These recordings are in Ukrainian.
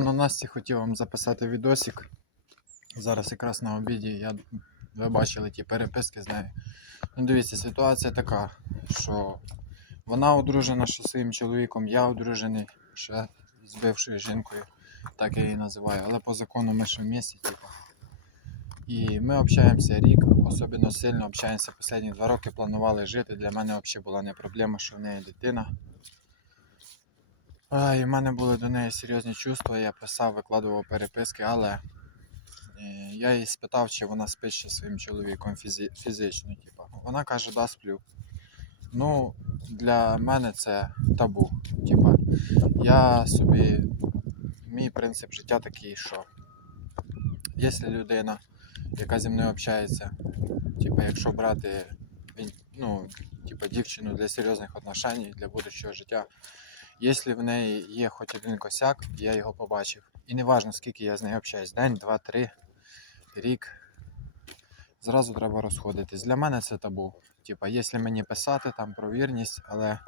На Насті хотів вам записати відосик. Зараз якраз на обіді я, ви бачили ті переписки з нею. Ну, дивіться, ситуація така, що вона одружена ще своїм чоловіком, я одружений ще з бившою жінкою, так я її називаю. Але по закону ми ще в місті, типу. І ми общаємося рік, особливо сильно общаємося останні два роки, планували жити. Для мене взагалі була не проблема, що в неї дитина. А, і в мене були до неї серйозні чувства, я писав, викладував переписки, але е, я її спитав, чи вона спить ще своїм чоловіком фізі- фізично. Типу. Вона каже, да, сплю. Ну, для мене це табу. Типа, я собі, мій принцип життя такий, що якщо людина, яка зі мною общається, типа, якщо брати ну, типа, дівчину для серйозних отношень, для будущого життя, Якщо в неї є хоч один косяк, я його побачив. І не важно, скільки я з нею общаюсь, день, два, три, рік. Зразу треба розходитись. Для мене це табу. Типа, якщо мені писати там про вірність, але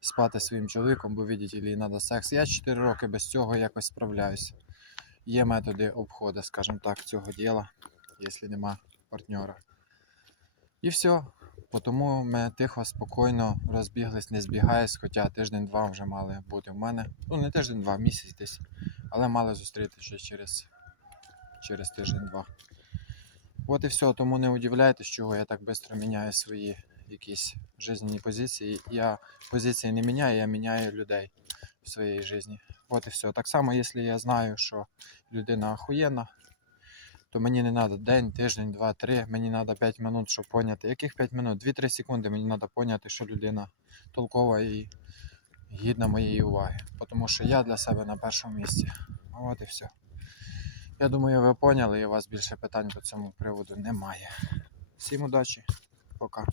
спати своїм чоловіком, бо видите, ли, треба секс. Я 4 роки без цього якось справляюсь. Є методи обходу, скажімо так, цього діла, якщо нема партнера. І все. Тому ми тихо, спокійно розбіглись, не збігаясь, хоча тиждень-два вже мали бути в мене. Ну, не тиждень-два, місяць десь. Але мали зустрітися через, через тиждень-два. От і все, тому не удивляйтесь, чого я так швидко міняю свої якісь жизненні позиції. Я позиції не міняю, я міняю людей в своїй житті. От і все. Так само, якщо я знаю, що людина охуєнна, то мені не треба день, тиждень, два, три. Мені треба 5 минут, щоб поняти. Яких 5 минут? 2-3 секунди мені треба поняти, що людина толкова і гідна моєї уваги. Тому що я для себе на першому місці. От і все. Я думаю, ви поняли, і у вас більше питань по цьому приводу немає. Всім удачі, пока.